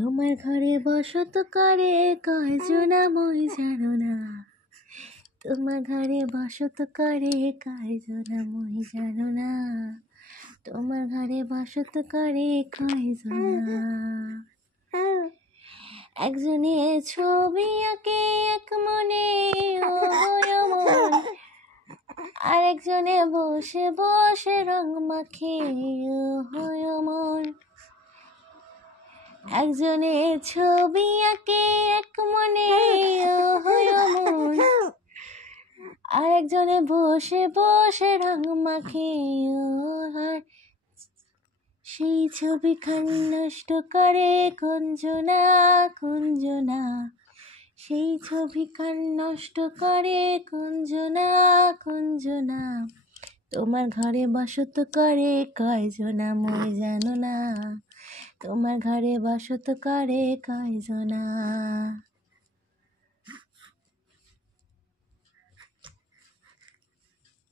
তোমার ঘরে বসত করে কয়জনা মই জানো না। তোমার ঘরে বসত করে কয়জনা মই জানো না। তোমার ঘরে বসত করে কয়জনা। একজনে ছবি আঁকে এক মনে ও মন, আরেকজনে বসে বসে রং মাখে ও মন। একজনে ছবি আঁকে এক মনে ও মন, আরেকজনে বসে বসে রং মাখে ও হায়। সেই ছবিখান নষ্ট করে কুঞ্জনা কুঞ্জনা, সেই ছবিখান নষ্ট করে কুঞ্জনা কুঞ্জনা। তোমার ঘরে বসত করে কয়জনা মই জানো না। তোমার ঘরে বসত করে কয়জনা।